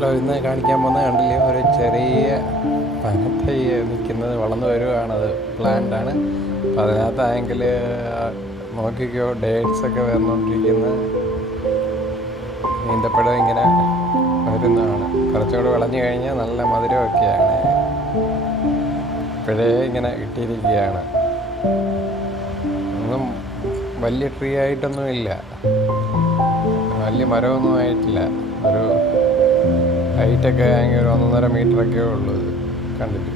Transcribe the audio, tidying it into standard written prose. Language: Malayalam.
ഹലോ, ഇന്ന് കാണിക്കാൻ പോകുന്ന കണ്ടില്ലേ, ഒരു ചെറിയ പനത്തൈ നിൽക്കുന്നത് വളർന്നു വരുവാണത്. പ്ലാന്റ് ആണ്. അപ്പോൾ അതിനകത്തായെങ്കിൽ നോക്കിക്കോ, ഡേറ്റ്സൊക്കെ വന്നുകൊണ്ടിരിക്കുന്ന ഈന്തപ്പഴം ഇങ്ങനെ വരുന്നതാണ്. കുറച്ചുകൂടി വിളഞ്ഞു കഴിഞ്ഞാൽ നല്ല മധുരമൊക്കെയാണ്. ഇപ്പോഴേ ഇങ്ങനെ ഇട്ടിരിക്കുകയാണ്. ഒന്നും വലിയ ട്രീ ആയിട്ടൊന്നുമില്ല, വലിയ മരമൊന്നും ആയിട്ടില്ല. ഒരു ഹൈറ്റൊക്കെ ആണെങ്കിൽ ഒരു 1.5 മീറ്ററൊക്കെ ഉള്ളൂ ഇത് കണ്ടിട്ട്.